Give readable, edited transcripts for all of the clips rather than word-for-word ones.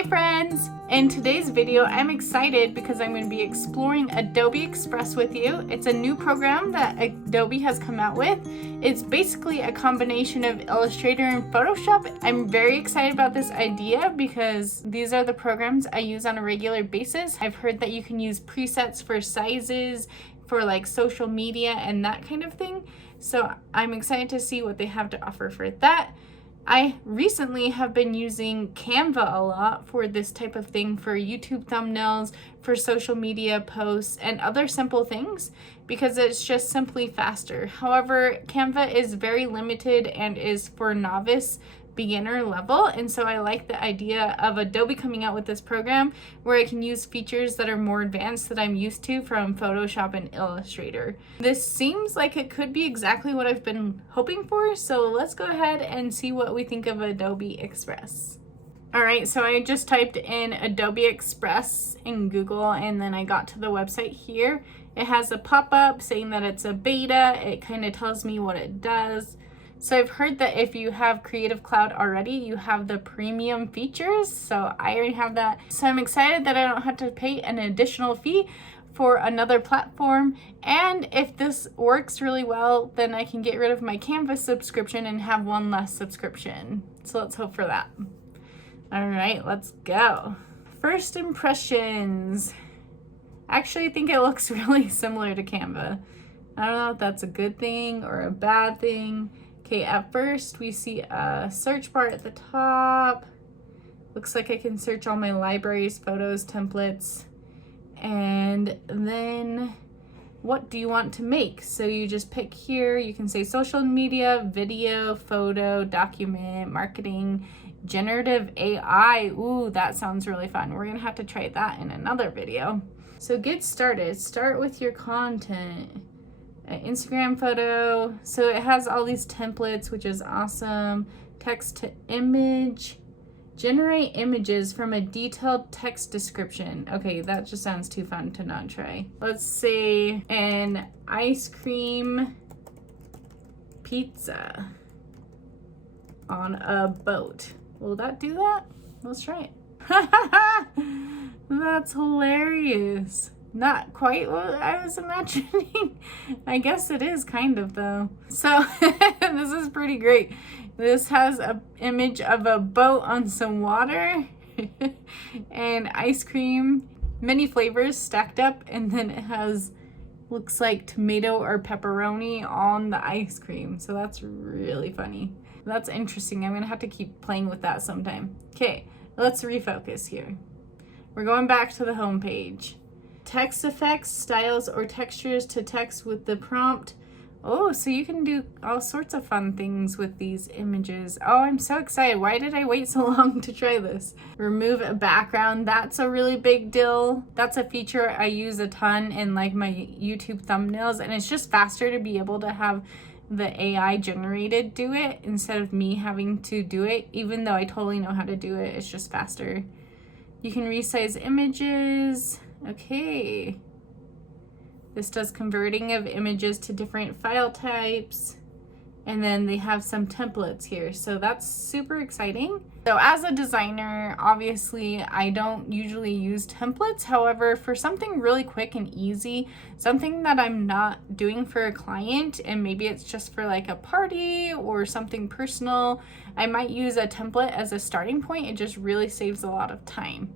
Hey friends! In today's video, I'm excited because I'm going to be exploring Adobe Express with you. It's a new program that Adobe has come out with. It's basically a combination of Illustrator and Photoshop. I'm very excited about this idea because these are the programs I use on a regular basis. I've heard that you can use presets for sizes, for like social media and that kind of thing. So I'm excited to see what they have to offer for that. I recently have been using Canva a lot for this type of thing, for YouTube thumbnails, for social media posts, and other simple things because it's just simply faster. However, Canva is very limited and is for novice beginner level, and so I like the idea of Adobe coming out with this program where I can use features that are more advanced that I'm used to from Photoshop and Illustrator. This seems like it could be exactly what I've been hoping for, so let's go ahead and see what we think of Adobe Express. Alright, so I just typed in Adobe Express in Google and then I got to the website here. It has a pop-up saying that it's a beta. It kind of tells me what it does. So I've heard that if you have Creative Cloud already, you have the premium features. So I already have that. So I'm excited that I don't have to pay an additional fee for another platform. And if this works really well, then I can get rid of my Canva subscription and have one less subscription. So let's hope for that. All right, let's go. First impressions. Actually, I think it looks really similar to Canva. I don't know if that's a good thing or a bad thing. Okay, at first we see a search bar at the top. Looks like I can search all my libraries, photos, templates. And then what do you want to make? So you just pick here. You can say social media, video, photo, document, marketing, generative AI. Ooh, that sounds really fun. We're gonna have to try that in another video. So get started. Start with your content. Instagram photo. So it has all these templates, which is awesome. Text to image. Generate images from a detailed text description. Okay, that just sounds too fun to not try. Let's say an ice cream pizza on a boat. Will that do that? Let's try it. That's hilarious. Not quite what I was imagining. I guess it is kind of though. So this is pretty great. This has an image of a boat on some water and ice cream, many flavors stacked up, and then it has, looks like tomato or pepperoni on the ice cream. So that's really funny. That's interesting. I'm gonna have to keep playing with that sometime. Okay, let's refocus here. We're going back to the home page. Text effects, styles, or textures to text with the prompt. Oh, so you can do all sorts of fun things with these images. Oh, I'm so excited. Why did I wait so long to try this? Remove a background. That's a really big deal. That's a feature I use a ton in like my YouTube thumbnails, and it's just faster to be able to have the AI generated do it instead of me having to do it. Even though I totally know how to do it, it's just faster. You can resize images. Okay. This does converting of images to different file types. And then they have some templates here. So that's super exciting. So as a designer, obviously I don't usually use templates. However, for something really quick and easy, something that I'm not doing for a client, and maybe it's just for like a party or something personal, I might use a template as a starting point. It just really saves a lot of time.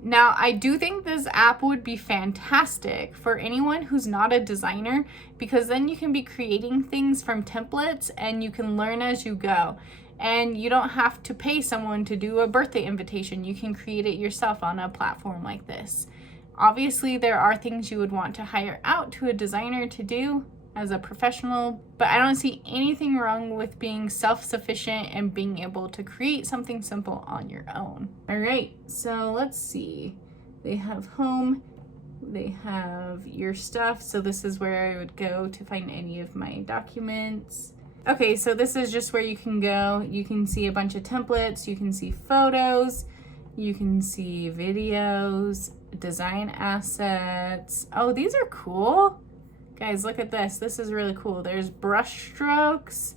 Now, I do think this app would be fantastic for anyone who's not a designer, because then you can be creating things from templates and you can learn as you go. And you don't have to pay someone to do a birthday invitation. You can create it yourself on a platform like this. Obviously, there are things you would want to hire out to a designer to do as a professional, but I don't see anything wrong with being self-sufficient and being able to create something simple on your own. All right, so let's see. They have home, they have your stuff. So this is where I would go to find any of my documents. Okay, so this is just where you can go. You can see a bunch of templates, you can see photos, you can see videos, design assets. Oh, these are cool. Guys, look at this. This is really cool. There's brush strokes.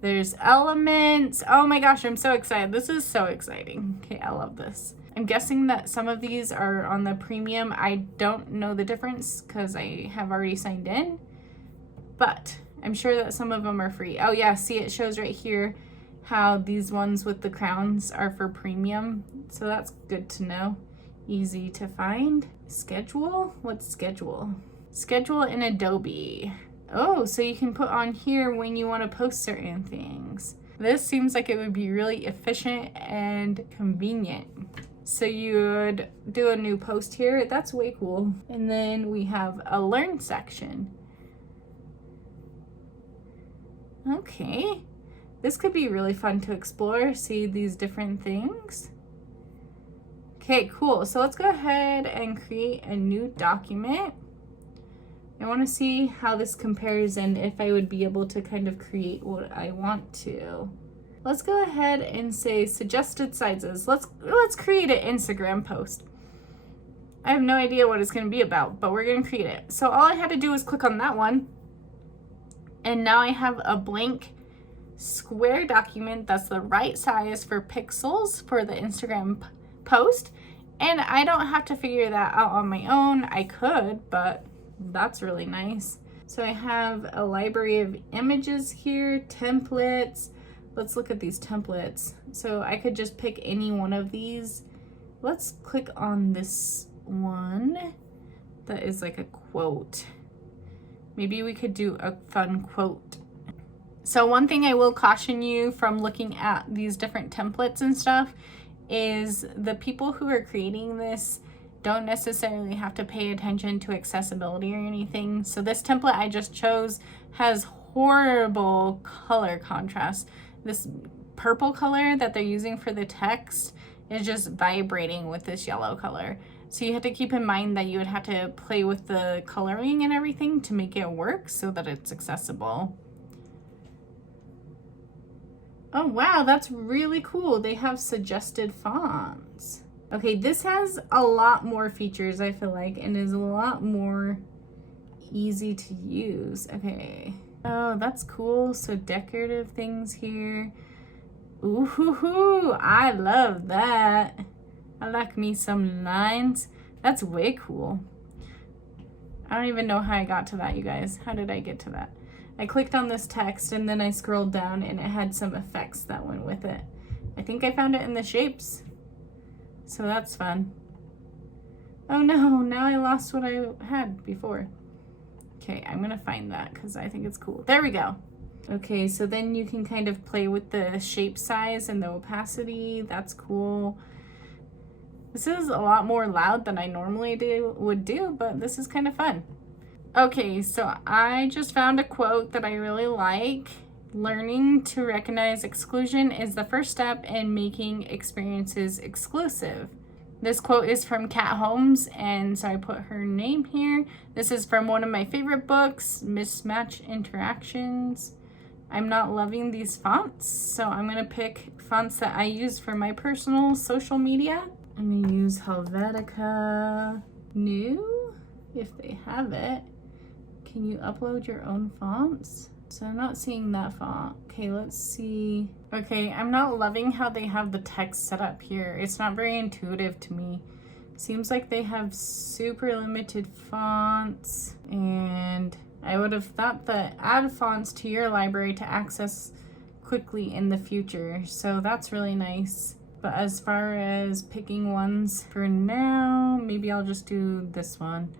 There's elements. Oh my gosh, I'm so excited. This is so exciting. Okay, I love this. I'm guessing that some of these are on the premium. I don't know the difference because I have already signed in, but I'm sure that some of them are free. Oh yeah, see, it shows right here how these ones with the crowns are for premium. So that's good to know. Easy to find. Schedule? What's schedule? Schedule in Adobe. Oh, so you can put on here when you want to post certain things. This seems like it would be really efficient and convenient. So you would do a new post here. That's way cool. And then we have a learn section. Okay. This could be really fun to explore, see these different things. Okay, cool. So let's go ahead and create a new document. I want to see how this compares and if I would be able to kind of create what I want to. Let's go ahead and say suggested sizes. Let's create an Instagram post. I have no idea what it's going to be about, but we're going to create it. So all I had to do was click on that one. And now I have a blank square document that's the right size for pixels for the Instagram post. And I don't have to figure that out on my own. I could, but that's really nice. So I have a library of images here, templates. Let's look at these templates. So I could just pick any one of these. Let's click on this one that is like a quote. Maybe we could do a fun quote. So one thing I will caution you from looking at these different templates and stuff is the people who are creating this don't necessarily have to pay attention to accessibility or anything. So this template I just chose has horrible color contrast. This purple color that they're using for the text is just vibrating with this yellow color. So you have to keep in mind that you would have to play with the coloring and everything to make it work so that it's accessible. Oh wow, that's really cool. They have suggested fonts. Okay, this has a lot more features, I feel like, and is a lot more easy to use. Okay. Oh, that's cool. So decorative things here. Ooh, I love that. I like me some lines. That's way cool. I don't even know how I got to that, you guys. How did I get to that? I clicked on this text and then I scrolled down and it had some effects that went with it. I think I found it in the shapes. So that's fun. Oh no, now I lost what I had before. Okay, I'm gonna find that because I think it's cool. There we go. Okay, so then you can kind of play with the shape size and the opacity. That's cool. This is a lot more loud than I normally would do, but this is kind of fun. Okay, so I just found a quote that I really like. Learning to recognize exclusion is the first step in making experiences exclusive. This quote is from Kat Holmes, and so I put her name here. This is from one of my favorite books, Mismatch Interactions. I'm not loving these fonts, so I'm gonna pick fonts that I use for my personal social media. I'm gonna use Helvetica New, if they have it. Can you upload your own fonts? So I'm not seeing that font. Okay, let's see. Okay, I'm not loving how they have the text set up here. It's not very intuitive to me. Seems like they have super limited fonts, and I would have thought that add fonts to your library to access quickly in the future. So that's really nice. But as far as picking ones for now, maybe I'll just do this one.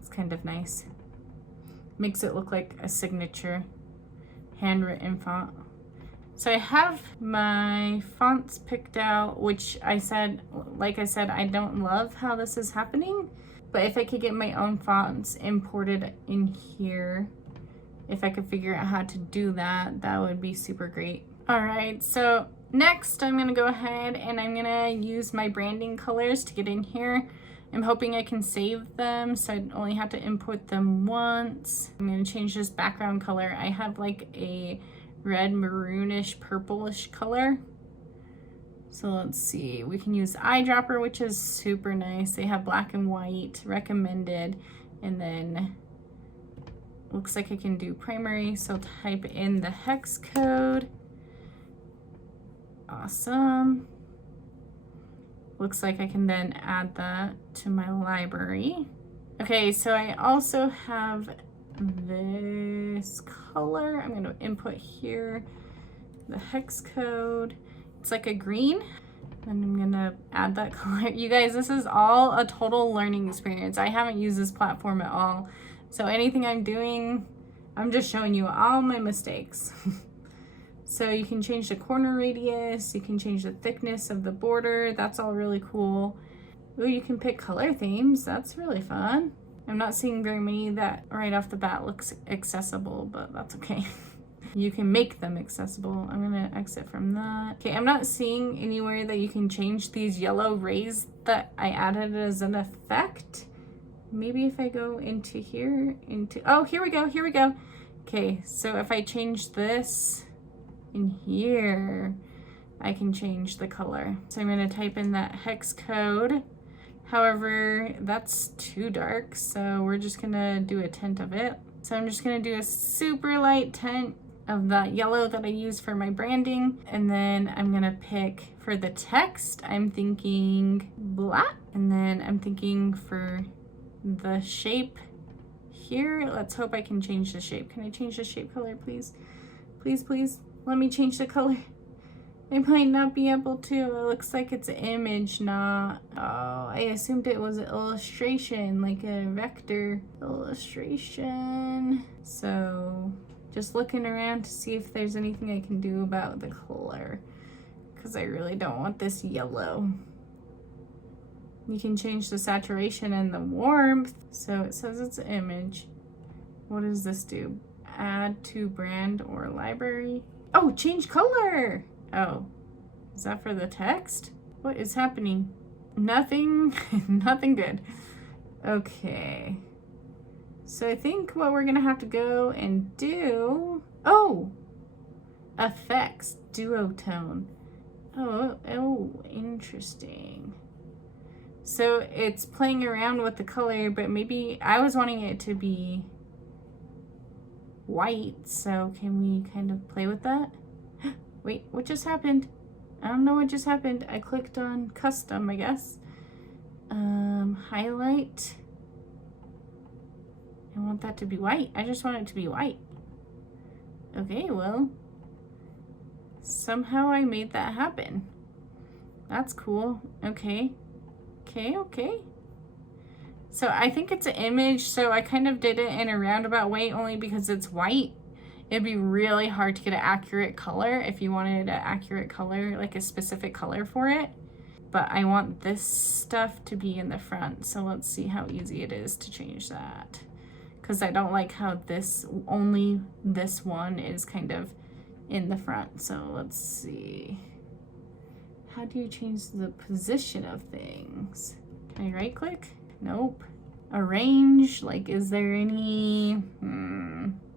It's kind of nice. Makes it look like a signature handwritten font. So I have my fonts picked out, which like I said, I don't love how this is happening, but if I could get my own fonts imported in here, if I could figure out how to do that, that would be super great. All right, so next I'm gonna go ahead and I'm gonna use my branding colors to get in here. I'm hoping I can save them so I only have to input them once. I'm gonna change this background color. I have like a red maroonish purplish color. So let's see, we can use eyedropper, which is super nice. They have black and white recommended, and then looks like I can do primary, so type in the hex code. Awesome. looks like I can then add that to my library. Okay, so I also have this color. I'm going to input here the hex code. It's like a green. And I'm gonna add that color. You guys, this is all a total learning experience. I haven't used this platform at all. So anything I'm doing, I'm just showing you all my mistakes. So you can change the corner radius, you can change the thickness of the border. That's all really cool. Ooh, you can pick color themes. That's really fun. I'm not seeing very many that right off the bat looks accessible, but that's okay. You can make them accessible. I'm gonna exit from that. Okay, I'm not seeing anywhere that you can change these yellow rays that I added as an effect. Maybe if I go into here, oh, here we go. Okay, so if I change this in here, I can change the color. So I'm gonna type in that hex code. However, that's too dark, so we're just gonna do a tint of it. So I'm just gonna do a super light tint of that yellow that I use for my branding. And then I'm gonna pick for the text, I'm thinking black. And then I'm thinking for the shape here, let's hope I can change the shape. Can I change the shape color, please? Please, please, let me change the color. I might not be able to. It looks like it's an image, not, oh, I assumed it was an illustration, like a vector illustration. So just looking around to see if there's anything I can do about the color, because I really don't want this yellow. You can change the saturation and the warmth. So it says it's an image. What does this do? Add to brand or library. Oh, change color. Oh, is that for the text? What is happening? Nothing, nothing good. Okay. So I think what we're gonna have to go and do, oh, effects, duotone. Oh, interesting. So it's playing around with the color, but maybe I was wanting it to be white. So can we kind of play with that? Wait, what just happened? I don't know what just happened. I clicked on custom, I guess. Highlight. I want that to be white. I just want it to be white. Okay, well, somehow I made that happen. That's cool. Okay. So I think it's an image, so I kind of did it in a roundabout way only because it's white. It'd be really hard to get an accurate color if you wanted an accurate color, like a specific color for it. But I want this stuff to be in the front, so let's see how easy it is to change that. Because I don't like how only this one is kind of in the front. So let's see. How do you change the position of things? Can I right click? Nope. Arrange, like is there any,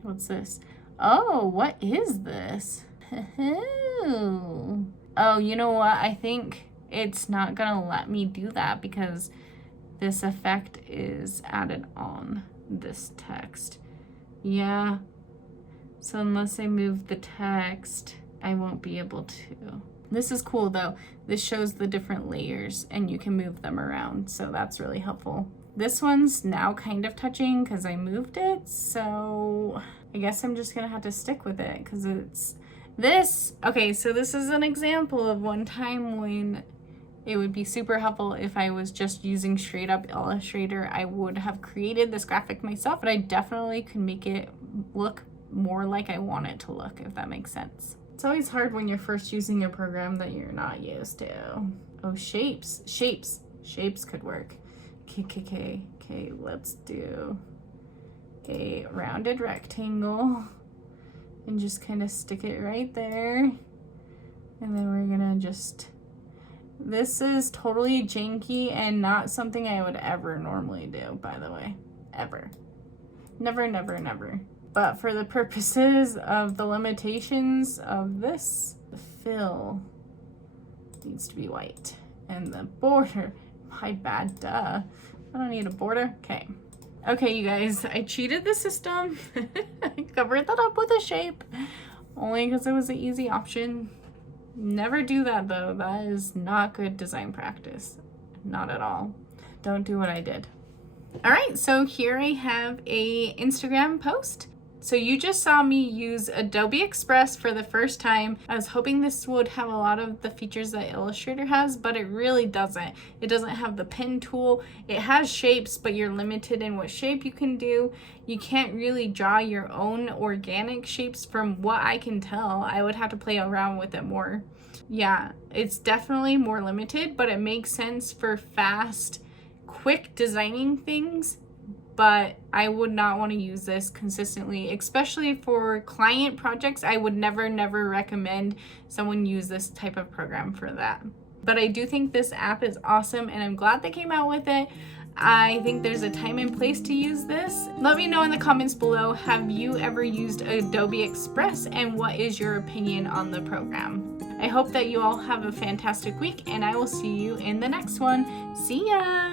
what's this? Oh, what is this? Oh, you know what? I think it's not gonna let me do that because this effect is added on this text. Yeah. So unless I move the text, I won't be able to. This is cool though. This shows the different layers and you can move them around. So that's really helpful. This one's now kind of touching because I moved it. So I guess I'm just gonna have to stick with it because it's this. Okay, so this is an example of one time when it would be super helpful if I was just using straight up Illustrator. I would have created this graphic myself, but I definitely could make it look more like I want it to look, if that makes sense. It's always hard when you're first using a program that you're not used to. Oh, shapes could work. Okay, let's do a rounded rectangle and just kind of stick it right there. And then we're gonna just, this is totally janky and not something I would ever normally do, by the way, ever. Never. But for the purposes of the limitations of this, the fill needs to be white. And the border, my bad, duh. I don't need a border. Okay, you guys, I cheated the system. I covered that up with a shape. Only because it was an easy option. Never do that though. That is not good design practice. Not at all. Don't do what I did. All right, so here I have a Instagram post. So you just saw me use Adobe Express for the first time. I was hoping this would have a lot of the features that Illustrator has, but it really doesn't. It doesn't have the pen tool. It has shapes, but you're limited in what shape you can do. You can't really draw your own organic shapes from what I can tell. I would have to play around with it more. Yeah, it's definitely more limited, but it makes sense for fast, quick designing things. But I would not want to use this consistently, especially for client projects. I would never recommend someone use this type of program for that. But I do think this app is awesome, and I'm glad they came out with it. I think there's a time and place to use this. Let me know in the comments below, have you ever used Adobe Express, and what is your opinion on the program? I hope that you all have a fantastic week, and I will see you in the next one. See ya!